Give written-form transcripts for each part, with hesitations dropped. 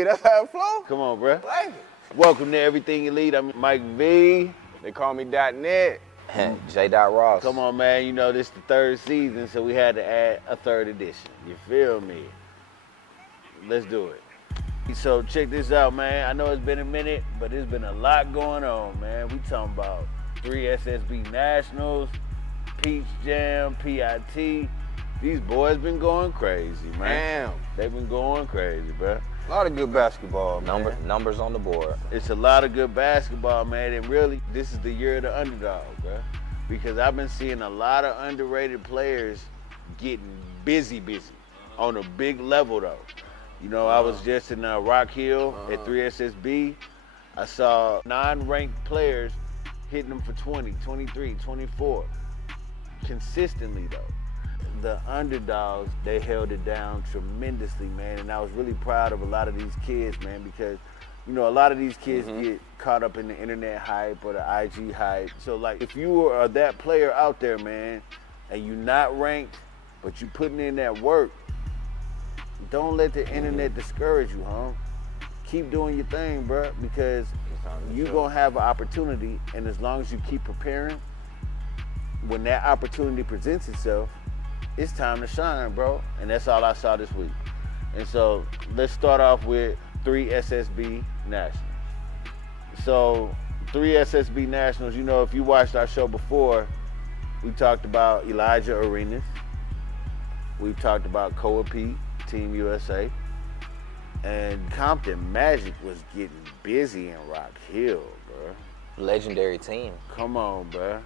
Hey, that's how it flow? Come on, bro. Like it. Welcome to Everything Elite. I'm Mike V. They call me .net. J. Ross. Come on, man. You know, this is the third season, so we had to add a third edition. You feel me? Let's do it. So check this out, man. I know it's been a minute, but there's been a lot going on, man. We talking about 3 SSB Nationals, Peach Jam, PIT. These boys been going crazy, man. Damn. They've been going crazy, bro. A lot of good basketball, man. Numbers on the board. It's a lot of good basketball, man, and really, this is the year of the underdog, bro. Because I've been seeing a lot of underrated players getting busy on a big level, though. You know, I was just in Rock Hill at 3SSB. I saw non-ranked players hitting them for 20, 23, 24. Consistently, though. The underdogs, they held it down tremendously, man. And I was really proud of a lot of these kids, man, because, you know, a lot of these kids get caught up in the internet hype or the IG hype. So, like, if you are that player out there, man, and you're not ranked, but you putting in that work, don't let the internet discourage you, huh? Keep doing your thing, bro, because you're going to have an opportunity, and as long as you keep preparing, when that opportunity presents itself, it's time to shine, bro. And that's all I saw this week. And so let's start off with 3 SSB Nationals. So 3 SSB Nationals, you know, if you watched our show before, we talked about ALIJAH ARENAS. We talked about Pete, Team USA. And Compton Magic was getting busy in Rock Hill, bro. Legendary team. Come on, bro.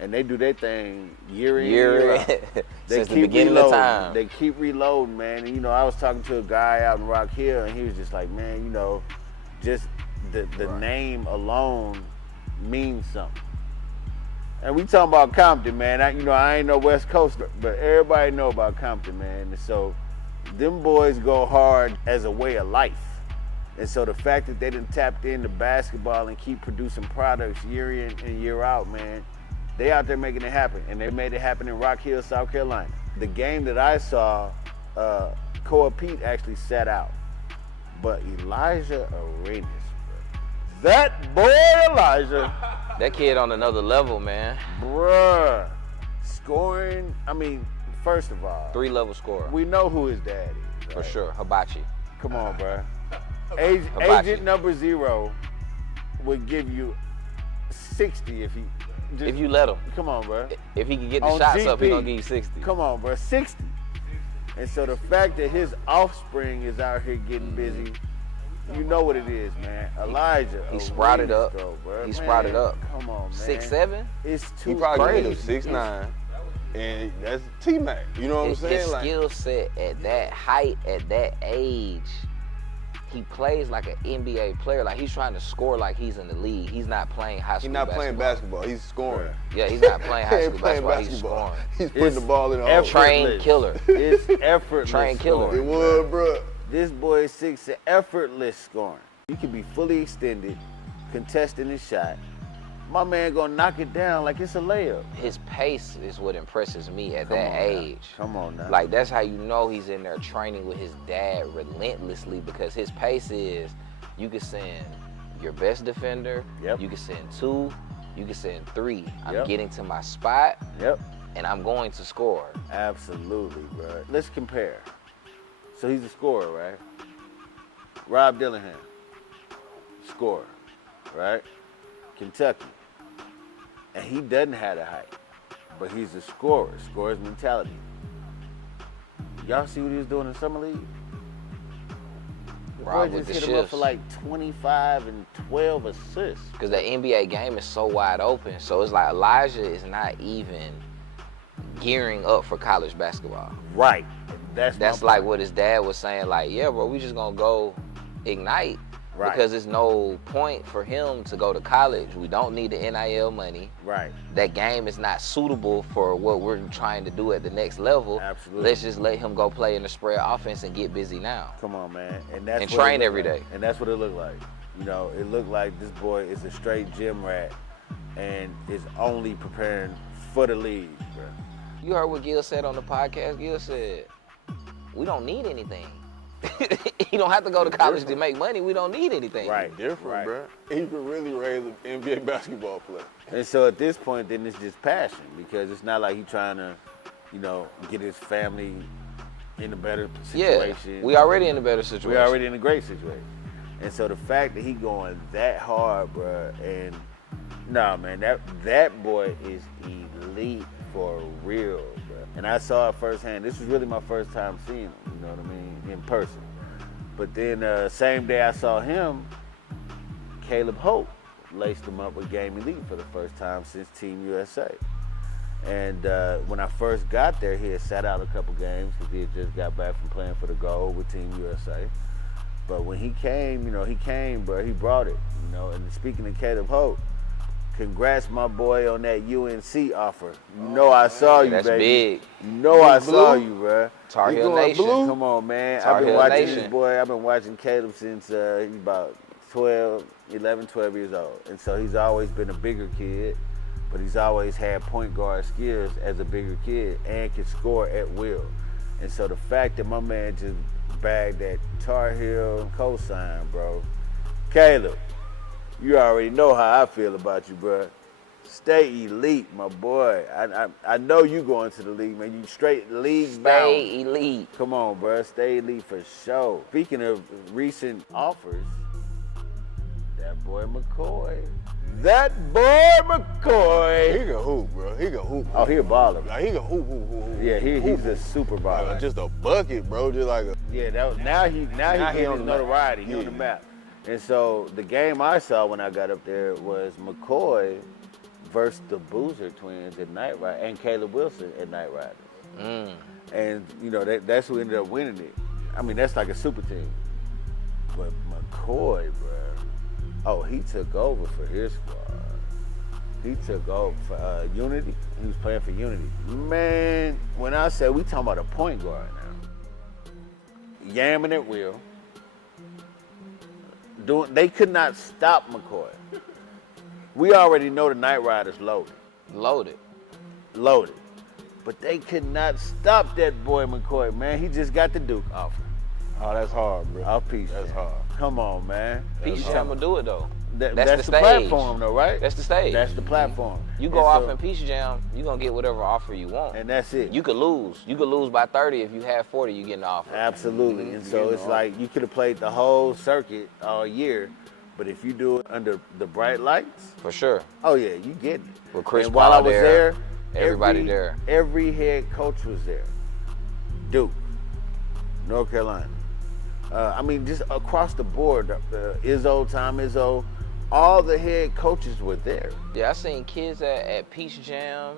And they do their thing year in, Year year out. Since the beginning of time. They keep reloading, man. And, you know, I was talking to a guy out in Rock Hill, and he was just like, man, you know, just the name alone means something. And we talking about Compton, man. I ain't no West Coaster, but everybody know about Compton, man. And so them boys go hard as a way of life. And so the fact that they done tapped into basketball and keep producing products year in and year out, man, they out there making it happen, and they made it happen in Rock Hill, South Carolina. The game that I saw, Pete actually sat out, but ALIJAH ARENAS, bro. That boy ALIJAH. That kid on another level, man. Bruh, scoring, I mean, first of all. 3-level scorer. We know who his dad is, right? For sure, Hibachi. Come on, bruh. Agent number 0 would give you 60 if he... if you let him. Come on, bro. If he can get the shots GP, up, he gonna give you 60. Come on, bro, 60. And so the fact that his offspring is out here getting busy, you know what it is, man. ALIJAH. He sprouted up. Though, bro. He sprouted up. Come on, man. 6'7"? It's too He probably crazy. was 6'9", and that's T-Mac. You know what I'm saying? His Like, skill set at that height, at that age, he plays like an NBA player. Like, he's trying to score like he's in the league. He's not playing high school basketball. he's not playing basketball. He's scoring. Yeah, he's not playing He high ain't school playing basketball. He's basketball. scoring. He's putting the ball in the hole. Train killer. It's effortless. Train killer. scoring, It would, bro. This boy is 6, effortless scoring. You can be fully extended, contesting his shot. My man gonna knock it down like it's a layup. His pace is what impresses me at that age. Come on now. Like, that's how you know he's in there training with his dad relentlessly, because his pace is, you can send your best defender, you can send 2, you can send 3. I'm getting to my spot, and I'm going to score. Absolutely, bro. Let's compare. So he's a scorer, right? Rob Dillingham, scorer, right? Kentucky. And he doesn't have the height, but he's a scorer, scorer's mentality. Y'all see what he was doing in Summer League? The Rob boy with just the hit him up shifts. for like 25 and 12 assists. Because the NBA game is so wide open. So it's like ALIJAH is not even gearing up for college basketball. Right. That's like what his dad was saying, like, yeah, bro, we just gonna go ignite. Right. Because there's no point for him to go to college. We don't need the NIL money. Right. That game is not suitable for what we're trying to do at the next level. Absolutely. Let's just let him go play in the spread offense and get busy now. Come on, man. And that's And what train it looked every like. day. And that's what it looked like. You know, it looked like this boy is a straight gym rat and is only preparing for the league, bro. You heard what Gil said on the podcast? Gil said, we don't need anything. You don't have to go to college to make money. We don't need anything. Right. Different, bro. He could really raise an NBA basketball player. And so at this point, then it's just passion because it's not like he's trying to, you know, get his family in a better situation. Yeah, we already in a better situation. We already in a great situation. And so the fact that he going that hard, bro, and nah, man, that boy is elite for real, bro. And I saw it firsthand. This was really my first time seeing him, you know what I mean, in person. But then same day I saw him, Caleb Hope laced him up with Game Elite for the first time since Team USA. And when I first got there, he had sat out a couple games because he had just got back from playing for the Gold with Team USA. But when he came, you know, bro, he brought it, you know. And speaking of Caleb Hope, congrats, my boy, on that UNC offer. You know I saw you, that's baby. Big. You know I saw you, bro. Tar You Heel going Nation. blue? Come on, man. Tar I've been Heel watching Nation. this boy. I've been watching Caleb since he's about 11, 12 years old. And so he's always been a bigger kid, but he's always had point guard skills as a bigger kid and can score at will. And so the fact that my man just bagged that Tar Heel cosign, bro. Caleb, you already know how I feel about you, bro. Stay elite, my boy. I know you going to the league, man. You straight league bound. Stay elite. Come on, bro. Stay elite for sure. Speaking of recent offers, that boy McCoy. That boy McCoy. He can hoop, bro. He can hoop. Oh, he a baller. Like, he can hoop. Yeah, he's a super baller. Like, just a bucket, bro. Just like a. Yeah, now he getting on his the map. notoriety. He on the map. And so the game I saw when I got up there was McCoy versus the Boozer twins at Night Riders and Caleb Wilson at Night Riders. And you know that's who ended up winning it. I mean, that's like a super team. But McCoy, bro. Oh, he took over for his squad. He took over for Unity. He was playing for Unity. Man, when I say we talking about a point guard now, yamming at will. They could not stop McCoy. We already know the Night Riders loaded. But they could not stop that boy McCoy, man. He just got the Duke offer. Oh, that's hard, bro. Off Peach That's Jam. hard. Come on, man. Peach Jam will do it though. That's the the stage. platform though, right? That's the stage. That's the platform. You go off in Peach Jam, you gonna get whatever offer you want. And that's it. You could lose. You could lose by 30 if you have 40. You get an offer. Absolutely. And so it's like you could have played the whole circuit all year, but if you do it under the bright lights, For sure. oh yeah, you get it. With Chris and while I Paul was there, everybody there. Every head coach was there. Duke, North Carolina. I mean, just across the board, Izzo, Tom Izzo, all the head coaches were there. Yeah, I seen kids at Peach Jam.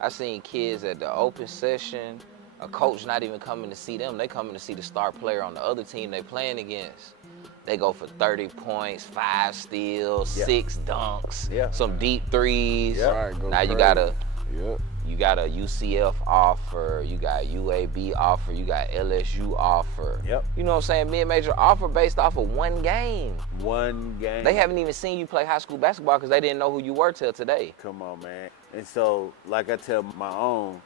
I seen kids at the open session. A coach not even coming to see them. They coming to see the star player on the other team they playing against. They go for 30 points, 5 steals, 6 dunks, some deep threes. Right, now you got a UCF offer, you got UAB offer, you got LSU offer. You know what I'm saying? Mid-major offer based off of one game. One game. They haven't even seen you play high school basketball because they didn't know who you were till today. Come on, man. And so, like I tell my own,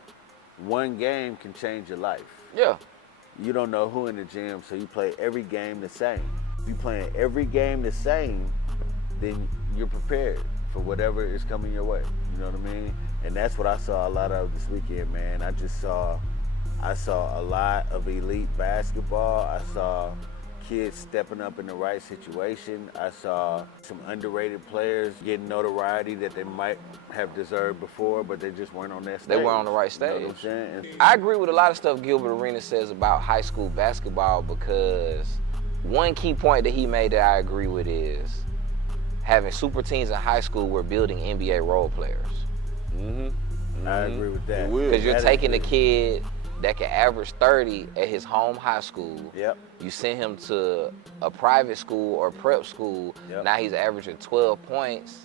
one game can change your life. Yeah. You don't know who in the gym, so you play every game the same. If you're playing every game the same, then you're prepared for whatever is coming your way. You know what I mean? And that's what I saw a lot of this weekend, man. I saw a lot of elite basketball. I saw kids stepping up in the right situation. I saw some underrated players getting notoriety that they might have deserved before, but they just weren't on that stage. They weren't on the right stage. You know what I'm saying? I agree with a lot of stuff Gilbert Arenas says about high school basketball because one key point that he made that I agree with is having super teams in high school, we're building NBA role players. I agree with that. Because you're taking a kid that can average 30 at his home high school. You send him to a private school or prep school. Now he's averaging 12 points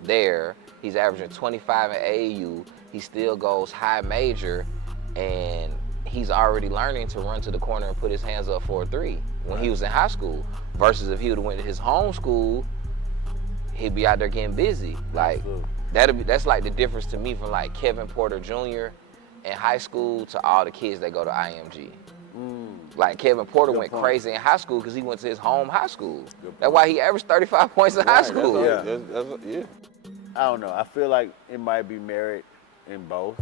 there. He's averaging 25 in AAU. He still goes high major, and he's already learning to run to the corner and put his hands up for a 3 when he was in high school. Versus if he would have went to his home school, he'd be out there getting busy. Like that's like the difference to me from like Kevin Porter Jr. in high school to all the kids that go to IMG. Like Kevin Porter went crazy in high school because he went to his home high school. That's why he averaged 35 points in high school. Yeah. I don't know. I feel like it might be merit in both.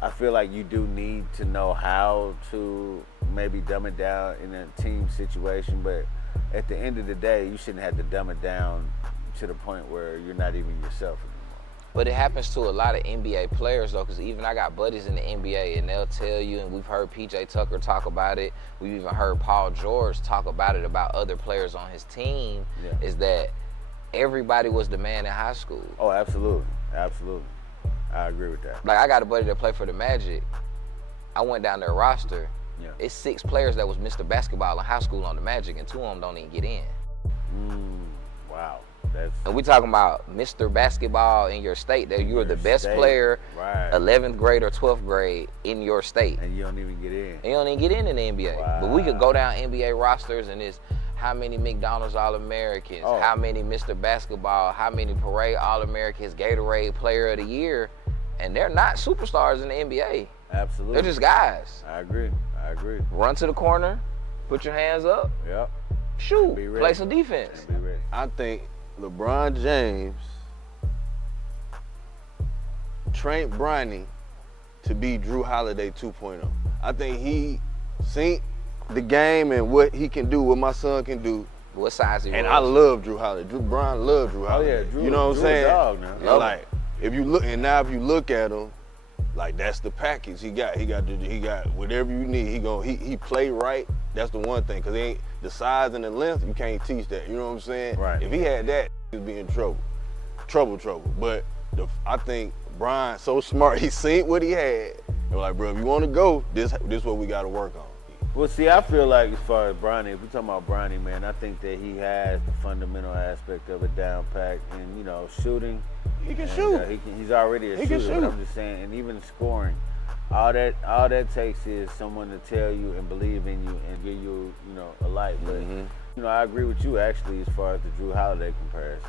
I feel like you do need to know how to maybe dumb it down in a team situation, but at the end of the day, you shouldn't have to dumb it down to the point where you're not even yourself anymore. But it happens to a lot of NBA players though, because even I got buddies in the NBA and they'll tell you, and we've heard PJ Tucker talk about it, we've even heard Paul George talk about it about other players on his team, is that everybody was the man in high school. Oh, absolutely, absolutely. I agree with that. Like I got a buddy that played for the Magic. I went down their roster. Yeah. It's 6 players that was Mr. Basketball in high school on the Magic, and 2 of them don't even get in. Wow. And we talking about Mr. Basketball in your state, that you are the best player, 11th grade or 12th grade in your state. And you don't even get in. And you don't even get in the NBA. Wow. But we could go down NBA rosters and it's how many McDonald's All-Americans, how many Mr. Basketball, how many Parade All-Americans, Gatorade Player of the Year, and they're not superstars in the NBA. Absolutely. They're just guys. I agree. Run to the corner, put your hands up, Yep. shoot, play some defense. Be ready. I think LeBron James trained Bronny to be Drew Holiday 2.0. I think he seen the game and what he can do, what my son can do. What size he was. And I love Drew Holiday. Brian loved Drew Holiday. Drew, you know what I'm saying? Dog now. And like, if you look, and now if you look at him, like that's the package he got. He got whatever you need. He play right. That's the one thing, cause he ain't the size and the length. You can't teach that. You know what I'm saying? Right. If he had that, he'd be in trouble. But I think Brian so smart. He seen what he had. And like, bro, if you want to go, this what we got to work on. Well, see, I feel like as far as Bronny, if we're talking about Bronny, man, I think that he has the fundamental aspect of it down packed, and shooting. He can shoot. He's already a shooter. Can shoot. But I'm just saying, and even scoring, all that takes is someone to tell you and believe in you and give you, a light. But I agree with you actually as far as the Drew Holiday comparison.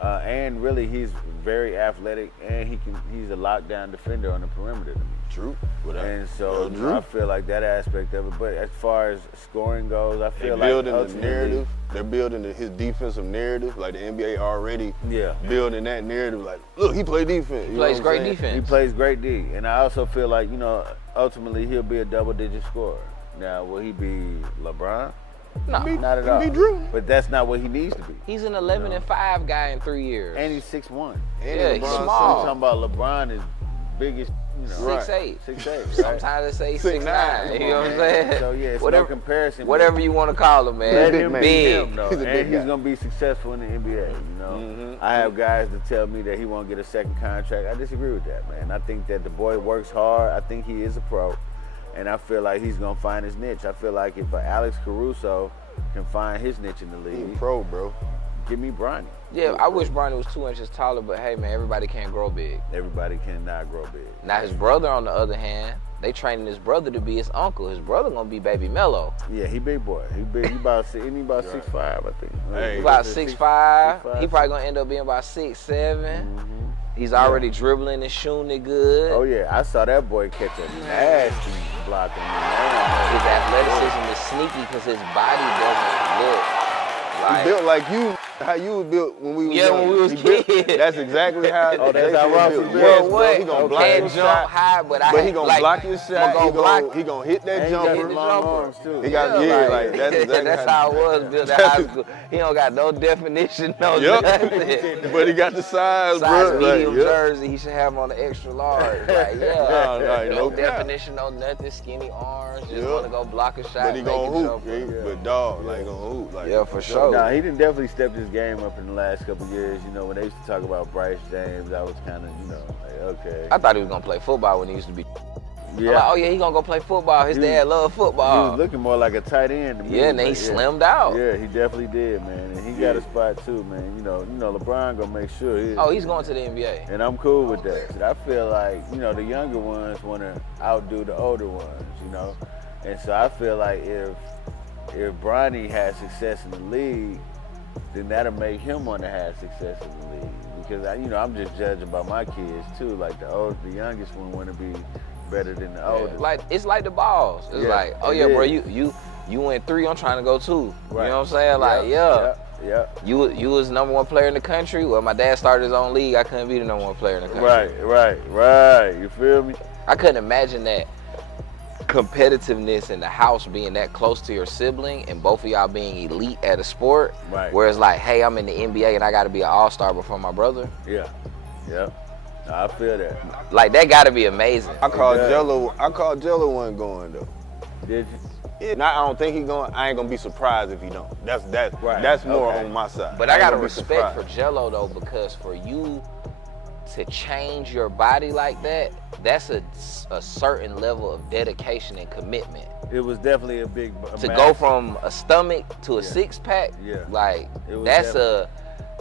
And really, he's very athletic, and he's a lockdown defender on the perimeter to me. True. And so I feel like that aspect of it. But as far as scoring goes, I feel they're like building the narrative. They're building his defensive narrative. Like the NBA already building that narrative. Like, look, he plays defense. He plays great defense. He plays great D. And I also feel like, ultimately he'll be a double-digit scorer. Now, will he be LeBron? No, not at all. Be Drew. But that's not what he needs to be. He's an 11-5 guy in 3 years. And he's 6'1". Yeah, he's small. So we're talking about LeBron is biggest, 6'8". 6'8". Right? Sometimes they say 6'9". You know what I'm saying? So yeah, it's whatever, no comparison. Whatever you want to call him, man. Let him be big. him, though. And he's gonna be successful in the NBA. I have guys that tell me that he won't get a second contract. I disagree with that, man. I think that the boy works hard. I think he is a pro, and I feel like he's gonna find his niche. I feel like if Alex Caruso can find his niche in the league, he's pro, bro. Give me Bronny. Yeah, I wish Bronny was 2 inches taller, but hey, man, everybody can't grow big. Everybody cannot grow big. Now, his brother, on the other hand, they training his brother to be his uncle. His brother gonna be Baby Mello. Yeah, he big boy. He big. He about 6'5", I think. Hey, he about 6'5". He probably gonna end up being about 6'7". He's already dribbling and shooting it good. Oh yeah, I saw that boy catch a nasty block on me. His athleticism is sneaky because his body doesn't look like. He built like you. How you was built when we was young. When we was kids. That's exactly how. That's how Ross was built. Well, what? He gonna block Can't your jump shot, high, but he gonna block your shot. He gonna hit that jumper. He got That's how it was built in high school. He don't got no definition, nothing. But he got the size, bro. Medium jersey. He should have him on the extra large. No definition, no nothing. Skinny arms. Just want to go block a shot. But he gonna hoop. But dog, gonna hoop. Yeah, for sure. Nah, he done definitely stepped his game up in the last couple of years. When they used to talk about Bryce James, I was kind of, like, okay. I thought he was gonna play football when he used to be. Yeah. I'm like, oh yeah, he gonna go play football. His dad loved football. He was looking more like a tight end to me. Yeah, and then he slimmed out. Yeah, he definitely did, man. And he got a spot too, man. LeBron gonna make sure. He's going to the NBA. And I'm cool with that. I feel like, the younger ones want to outdo the older ones, And so I feel like if Bronny has success in the league, then that'll make him want to have success in the league. Because I'm just judging by my kids too. Like the youngest one want to be better than the oldest. Like it's like the balls. It's Yeah, like, oh it yeah, bro, is. you went 3, I'm trying to go 2. Right. You know what I'm saying? Like, Yeah. You was #1 player in the country. Well, my dad started his own league. I couldn't be the #1 player in the country. Right. You feel me? I couldn't imagine that competitiveness in the house being that close to your sibling and both of y'all being elite at a sport. Right. Where it's like, hey, I'm in the NBA and I got to be an all-star before my brother. Yeah. No, I feel that. Like that got to be amazing. I called Jello wasn't going though. Did you? Yeah, I don't think he going. I ain't gonna be surprised if he don't. That's Right. That's more Okay. on my side. But I ain't got to gonna be respect for surprised. Jello though, because for you to change your body like that, that's a certain level of dedication and commitment. It was definitely a big. To go from a stomach to a Yeah. 6-pack, Yeah. like It was that's definitely-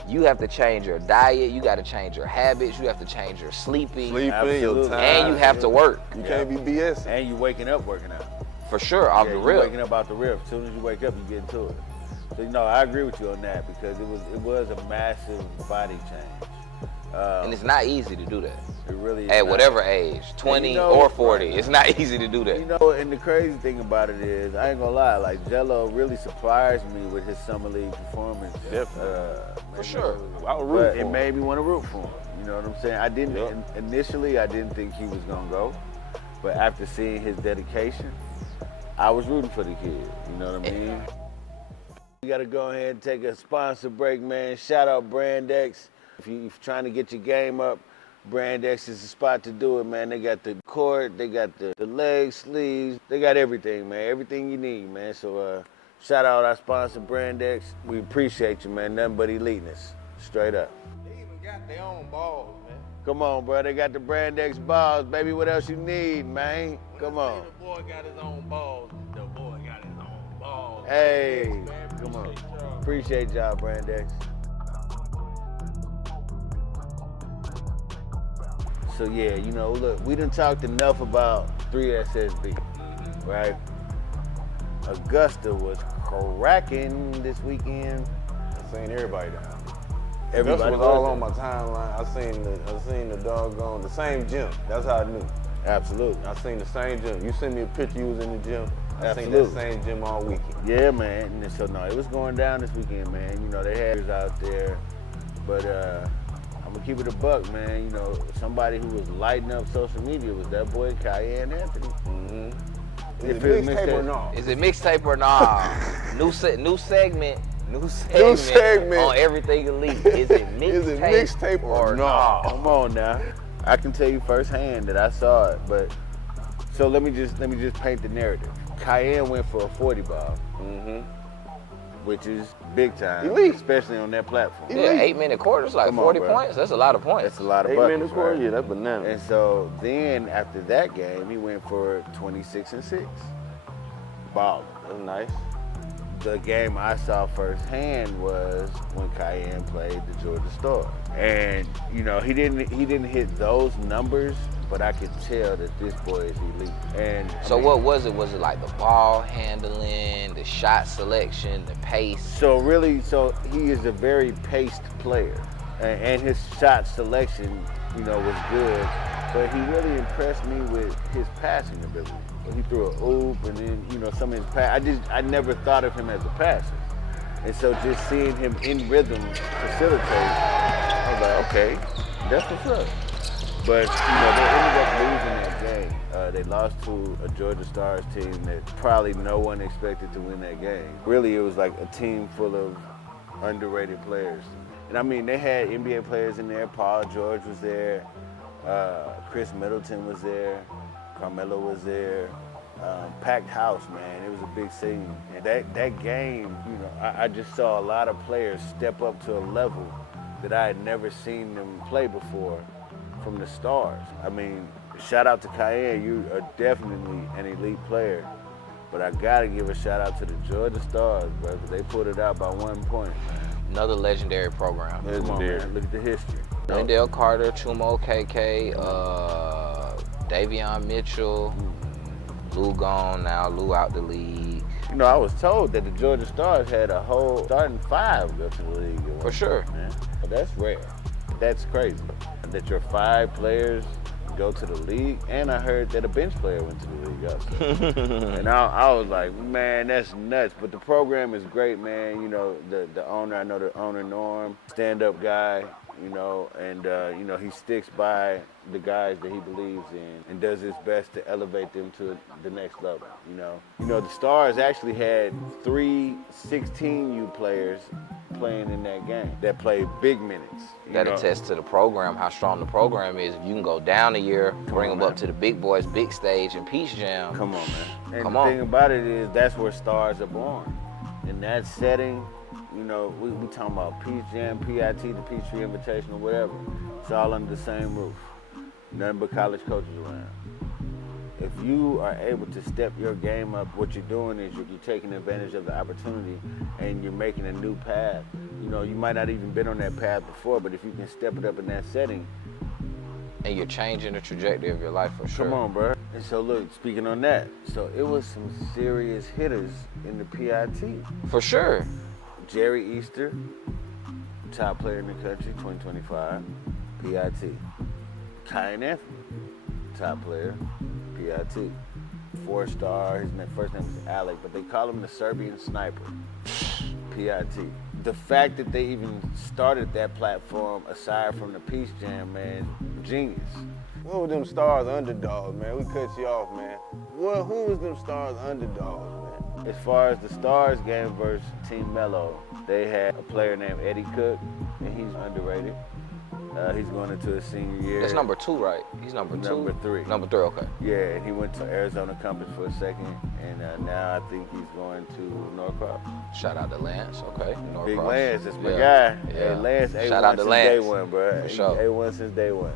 you have to change your diet, you got to change your habits, you have to change your sleeping, Sleeping, your Absolutely. time, and you have to work You can't be BSing. And you waking up working out. for sure off the You rip. waking up out the rip. As soon as you wake up, you get into it. So I agree with you on that because it was a massive body change. And it's not easy to do that It really is at not. whatever age, 20 know- or 40. right. It's not easy to do that. You know, and the crazy thing about it is, I ain't gonna lie, like Jello really surprised me with his summer league performance. For sure. I would root But for it him. made me want to root for him. You know what I'm saying? I didn't initially. I didn't think he was gonna go, but after seeing his dedication, I was rooting for the kid. You know what I mean? We gotta go ahead and take a sponsor break, man. Shout out Brand X. If you're trying to get your game up, Brand X is the spot to do it, man. They got the court, they got the leg sleeves, they got everything, man. Everything you need, man. So shout out our sponsor, Brand X. We appreciate you, man. Nothing but eliteness. Straight up. They even got their own balls, man. Come on, bro. They got the Brand X balls, baby. What else you need, man? Come on. The boy got his own balls. The boy got his own balls. Hey, come on. Appreciate y'all, Brand X. So yeah, look, we done talked enough about 3SSB, right? Augusta was cracking this weekend. I seen everybody down. Everybody was all on my timeline. I seen the doggone the same gym. That's how I knew. Absolutely. I seen the same gym. You sent me a picture. You was in the gym. I seen Absolutely. that same gym all weekend. Yeah, man. And so no, it was going down this weekend, man. They had out there, but I'm gonna keep it a buck, man. Somebody who was lighting up social media was that boy Cayenne Anthony. Mm-hmm. If Is it it mixtape or no? Is it mixtape or nah? New segment. New segment. On Everything Elite. Is it mixtape or nah? Come on now. I can tell you firsthand that I saw it, but so let me just paint the narrative. Cayenne went for a 40 ball, which is big time, Elite. especially on that platform. Yeah, 8-minute quarters, like Come on, 40 bro. points. That's a lot of points. That's a lot of 8 buckets, minutes for right? yeah, that's banana. And so then after that game, he went for 26 and 6. Ball. That's nice. The game I saw firsthand was when Cayenne played the Georgia Stars. And he didn't hit those numbers, but I could tell that this boy is elite. And So what was it? Was it like the ball handling, the shot selection, the pace? So he is a very paced player, and his shot selection, was good. But he really impressed me with his passing ability. He threw an oop, and then some of his pass. I never thought of him as a passer, and so just seeing him in rhythm facilitate, I was like, okay, that's what's up. But they ended up losing that game. They lost to a Georgia Stars team that probably no one expected to win that game. Really, it was like a team full of underrated players. And I mean, they had NBA players in there. Paul George was there. Chris Middleton was there. Carmelo was there. Packed house, man. It was a big scene. And that game, I just saw a lot of players step up to a level that I had never seen them play before from the Stars. I mean, shout out to Cayenne. You are definitely an elite player. But I gotta give a shout out to the Georgia Stars, brother. They pulled it out by 1 point, man. Another legendary program. Come on, man. Look at the history. Wendell Carter, Chumo KK, Davion Mitchell, Lou gone now, Lou out the league. I was told that the Georgia Stars had a whole starting 5 go to the league. For sure. Man. But that's rare. That's crazy. That your 5 players go to the league, and I heard that a bench player went to the league also. And I was like, man, that's nuts. But the program is great, man. You know, the owner, I know the owner, Norm, stand-up guy, you know, and, you know, he sticks by the guys that he believes in and does his best to elevate them to the next level, you know. You know, the Stars actually had 3 16U players playing in that game that played big minutes. That attests to the program, how strong the program is. If you can go down a year, bring them up to the big boys, big stage, and Peach Jam. Come on, man. And the thing about it is, that's where stars are born. In that setting, you know, we talking about Peach Jam, PIT, the Peachtree Invitational, whatever. It's all under the same roof. Nothing but college coaches around. If you are able to step your game up, what you're doing is you're taking advantage of the opportunity and you're making a new path. You know, you might not even been on that path before, but if you can step it up in that setting. And you're changing the trajectory of your life for sure. Come on, bro. And so look, speaking on that, so it was some serious hitters in the PIT. For sure. Jerry Easter, top player in the country, 2025, PIT. Cayenne Anthony, top player, PIT. 4-star, his first name is Alec, but they call him the Serbian sniper, PIT. The fact that they even started that platform, aside from the Peace Jam, man, genius. What were them Stars Underdogs, man? We cut you off, man. Well, who was them Stars Underdogs, man? As far as the Stars game versus Team Mello, they had a player named Eddie Cook, and he's underrated. He's going into his senior year. That's number 2, right? He's number 2? Number 3. Number 3, okay. Yeah, and he went to Arizona Compass for a second, and now I think he's going to Norcross. Shout out to Lance, okay. Norcross. Big Lance, that's my guy. Yeah. Hey, Lance, A1 Shout out to since Lance. day one, bro. For sure. A1 since day one.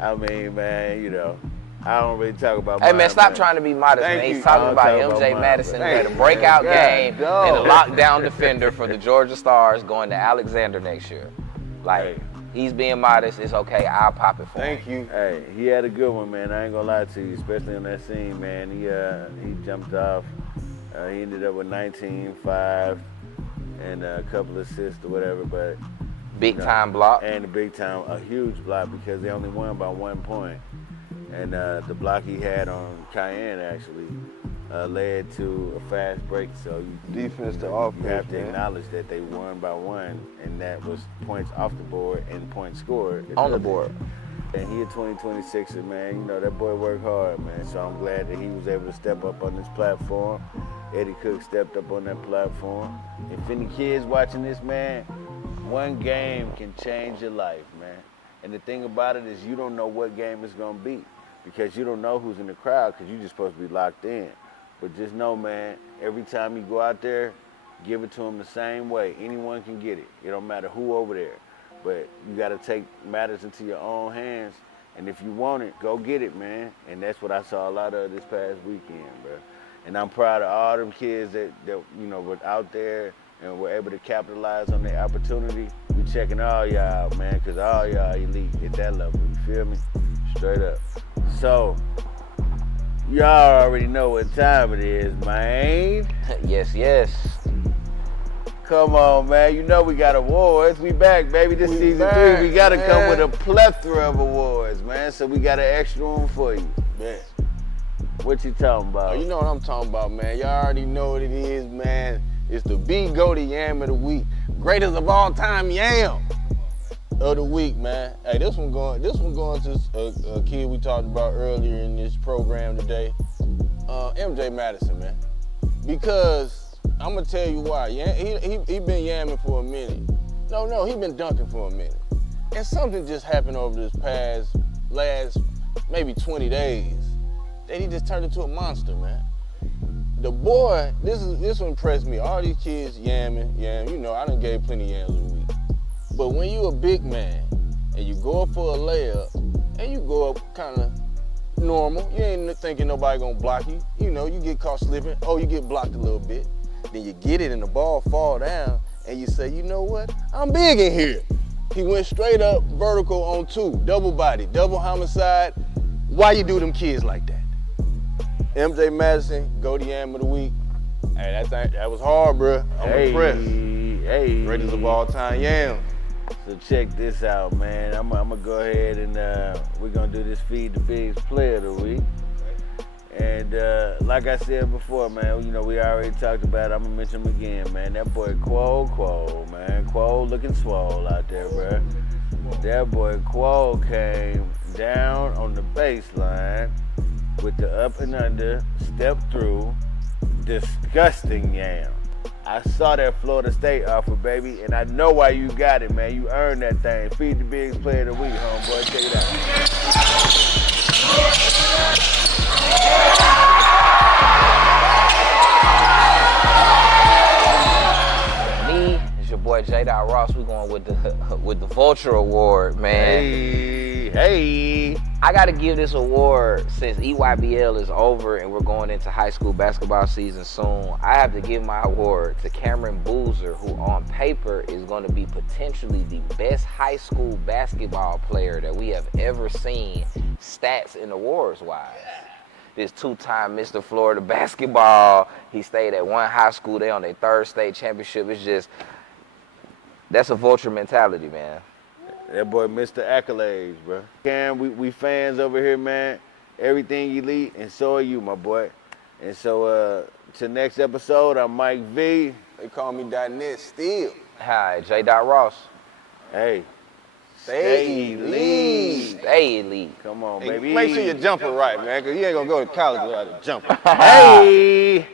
I mean, man, you know, I don't really talk about Hey, mine, man, stop trying to be modest, Thank man. He's you. talking about I'll talk MJ about Madison, mine, the man. breakout Hey, game, God, and the lockdown defender for the Georgia Stars going to Alexander next year. Like, he's being modest. It's okay. I'll pop it for him. Thank you. Hey, he had a good one, man. I ain't gonna lie to you, especially on that scene, man. He jumped off. He ended up with 19, 5, and a couple assists or whatever, but Big time block. and a big time, a huge block because they only won by 1 point. And the block he had on Cayenne actually led to a fast break. So Defense to offense, you have to man. acknowledge that they won by 1, and that was points off the board and points scored. On the board. And he a 2026er, man. You know, that boy worked hard, man. So I'm glad that he was able to step up on this platform. Eddie Cook stepped up on that platform. If any kids watching this, man, one game can change your life, man. And the thing about it is you don't know what game it's going to be because you don't know who's in the crowd because you're just supposed to be locked in. But just know, man, every time you go out there, give it to them the same way. Anyone can get it. It don't matter who over there. But you got to take matters into your own hands. And if you want it, go get it, man. And that's what I saw a lot of this past weekend, bro. And I'm proud of all them kids that you know, were out there and were able to capitalize on the opportunity. We checking all y'all out, man, because all y'all elite at that level. You feel me? Straight up. So, y'all already know what time it is, man. Yes, yes. Come on, man. You know we got awards. We back, baby. This We season back, 3. We got to come man. with a plethora of awards, man. So we got an extra one for you. Man. What you talking Oh, about? you know what I'm talking about, man. Y'all already know what it is, man. It's the Go to Yam of the Week. Greatest of all time yam of the week, man. Hey, this one going to a kid we talked about earlier in this program today. MJ Madison, man. Because I'm gonna tell you why. Yeah, he been yamming for a minute. No, he been dunking for a minute. And something just happened over this last maybe 20 days. That he just turned into a monster, man. The boy, this one impressed me. All these kids yamming, you know, I done gave plenty yams a week. But when you a big man and you go up for a layup and you go up kind of normal, you ain't thinking nobody gonna block you. You know, you get caught slipping, you get blocked a little bit. Then you get it and the ball fall down and you say, you know what, I'm big in here. He went straight up vertical on 2, double body, double homicide. Why you do them kids like that? MJ Madison, Go to Yam of the Week. Hey, that was hard, bro. I'm impressed. Hey. Greatest of all time yam. So check this out, man. I'm gonna go ahead and we're gonna do this Feed the Bigs Player of the Week. And like I said before, man, you know, we already talked about it. I'm gonna mention him again, man. That boy Quo, man. Quo looking swole out there, bro. That boy Quo came down on the baseline with the up and under, step through, disgusting yam. I saw that Florida State offer, baby, and I know why you got it, man. You earned that thing. Feed the Bigs Player of the Week, homeboy. Check it out. Me, it's your boy J. Ross. We're going with the Vulture Award, man. Hey. I gotta give this award since EYBL is over and we're going into high school basketball season soon. I have to give my award to Cameron Boozer, who on paper is gonna be potentially the best high school basketball player that we have ever seen, stats and awards wise. This two-time Mr. Florida basketball. He stayed at one high school. They on their third state championship. It's just, that's a Vulture mentality, man. That boy Mr. Accolades, bro. Cam, we fans over here, man. Everything elite, and so are you, my boy. And so, to next episode, I'm Mike V. They call me .net still. Hi, J. Ross. Hey. Stay elite. Stay elite. Come on, Hey, baby. make sure your jumper right, man, because you ain't going to go to college without a jumper. Hey.